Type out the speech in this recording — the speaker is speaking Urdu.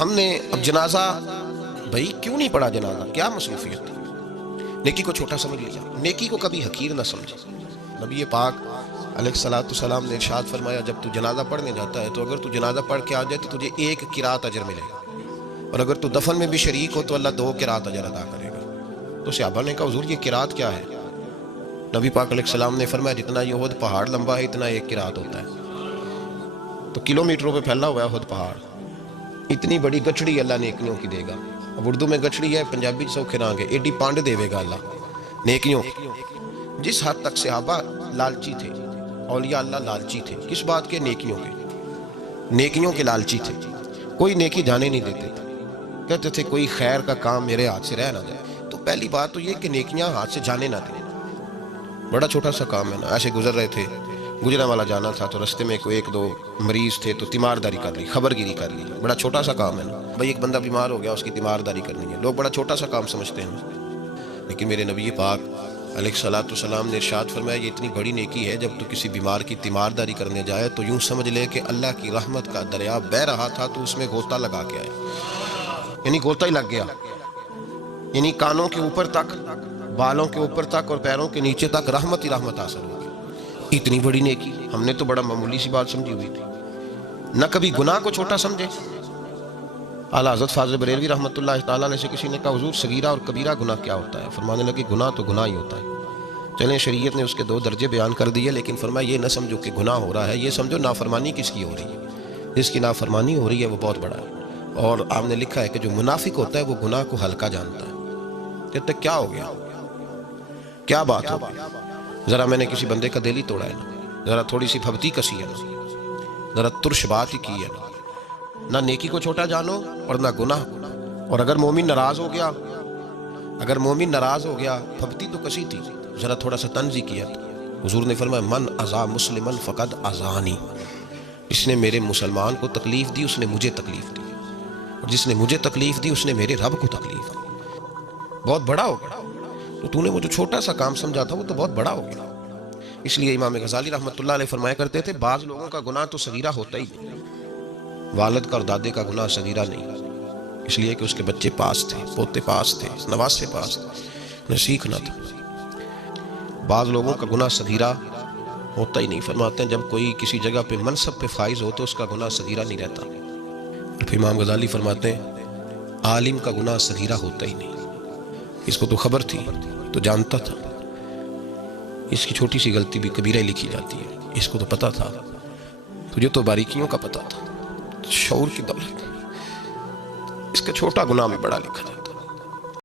ہم نے اب جنازہ بھائی کیوں نہیں پڑھا جنازہ؟ کیا مصروفیت؟ نیکی کو چھوٹا سمجھ لیا، نیکی کو کبھی حقیر نہ سمجھے۔ نبی پاک علیہ الصلوۃ والسلام نے ارشاد فرمایا جب تو جنازہ پڑھنے جاتا ہے تو اگر تو جنازہ پڑھ کے آ جائے تو تجھے 1 قرات اجر ملے گا، اور اگر تو دفن میں بھی شریک ہو تو اللہ 2 قرات اجر ادا کرے گا۔ تو صحابہ نے کہا حضور یہ قرات کیا ہے؟ نبی پاک علیہ السلام نے فرمایا جتنا یہ احد پہاڑ لمبا ہے اتنا 1 قرات ہوتا ہے۔ تو کلومیٹروں پہ پھیلا ہوا ہے احد پہاڑ، اتنی بڑی گچھڑی اللہ نیکیوں کی دے گا۔ اب اردو میں گچھڑی ہے، پنجابی سوکھے رانگے، ایڈی پانڈ دے گا اللہ نیکیوں۔ جس حد تک صحابہ لالچی تھے، اولیاء اللہ لالچی تھے، کس بات کے؟ نیکیوں کے، نیکیوں کے لالچی تھے۔ کوئی نیکی جانے نہیں دیتے تھے، کہتے تھے کوئی خیر کا کام میرے ہاتھ سے رہ نہ جائے۔ تو پہلی بات تو یہ کہ نیکیاں ہاتھ سے جانے نہ دیں، بڑا چھوٹا سا کام ہے نا۔ ایسے گزر رہے تھے، گجرا والا جانا تھا تو رستے میں کوئی 1-2 مریض تھے تو تیمارداری کر لی، خبر گیری کر لی، بڑا چھوٹا سا کام ہے نا بھائی، ایک بندہ بیمار ہو گیا اس کی تیمارداری کرنی ہے، لوگ بڑا چھوٹا سا کام سمجھتے ہیں۔ لیکن میرے نبی پاک علیہ الصلوۃ والسلام نے ارشاد فرمایا یہ اتنی بڑی نیکی ہے، جب تو کسی بیمار کی تیمارداری کرنے جائے تو یوں سمجھ لے کہ اللہ کی رحمت کا دریا بہہ رہا تھا تو اس میں غوطہ لگا کے آیا، یعنی غوطہ ہی لگ گیا، یعنی کانوں کے اوپر تک، بالوں کے اوپر تک اور پیروں کے نیچے تک رحمت ہی رحمت حاصل ہو گئی۔ اتنی بڑی نیکی ہم نے تو بڑا معمولی سی بات سمجھی ہوئی تھی، نہ کبھی گناہ کو چھوٹا سمجھے۔ اعلیٰ حضرت فاضل بریلوی رحمۃ اللہ تعالیٰ علیہ سے کسی نے کہا حضور صغیرہ اور کبیرہ گناہ کیا ہوتا ہے؟ فرمانے لگے گناہ تو گناہ ہی ہوتا ہے۔ چلیں شریعت نے اس کے 2 درجے بیان کر دیے، لیکن فرمایا یہ نہ سمجھو کہ گناہ ہو رہا ہے، یہ سمجھو نافرمانی کس کی ہو رہی ہے، جس کی نافرمانی ہو رہی ہے وہ بہت بڑا ہے۔ اور آپ نے لکھا ہے کہ جو منافق ہوتا ہے وہ گناہ کو ہلکا جانتا ہے، کہتے کیا ہو گیا، کیا بات ہو گئی، ذرا میں نے کسی بندے کا دل ہی توڑا ہے نا، ذرا تھوڑی سی بھبتی کسی ہے نا، ذرا ترش بات ہی کی ہے نا۔ نہ نیکی کو چھوٹا جانو اور نہ گناہ کو۔ اور اگر مومن ناراض ہو گیا، اگر مومن ناراض ہو گیا، بھبتی تو کسی تھی، ذرا تھوڑا سا طنز ہی کیا تھا، حضور نے فرمایا من اذا مسلما فقد اذانی، جس نے میرے مسلمان کو تکلیف دی اس نے مجھے تکلیف دی، اور جس نے مجھے تکلیف دی اس نے میرے رب کو تکلیف دی۔ بہت بڑا ہو گیا، تو نے وہ جو چھوٹا سا کام سمجھا تھا وہ تو بہت بڑا ہو گیا۔ اس لیے امام غزالی رحمۃ اللہ علیہ فرمایا کرتے تھے بعض لوگوں کا گناہ تو صغیرہ ہوتا ہی نہیں، والد کا اور دادے کا گناہ صغیرہ نہیں، اس لیے کہ اس کے بچے پاس تھے، پوتے پاس تھے، نواسے پاس تھے، انہیں سیکھنا تھا۔ بعض لوگوں کا گناہ صغیرہ ہوتا ہی نہیں، فرماتے ہیں جب کوئی کسی جگہ پہ منصب پہ فائز ہو تو اس کا گناہ صغیرہ نہیں رہتا۔ پھر امام غزالی فرماتے ہیں عالم کا گناہ صغیرہ ہوتا ہی نہیں، اس کو تو خبر تھی تو جانتا تھا، اس کی چھوٹی سی غلطی بھی کبیرہ لکھی جاتی ہے، اس کو تو پتا تھا، تجھے تو باریکیوں کا پتا تھا، شعور کی دولت، اس کا چھوٹا گناہ بھی بڑا لکھا جاتا ہے۔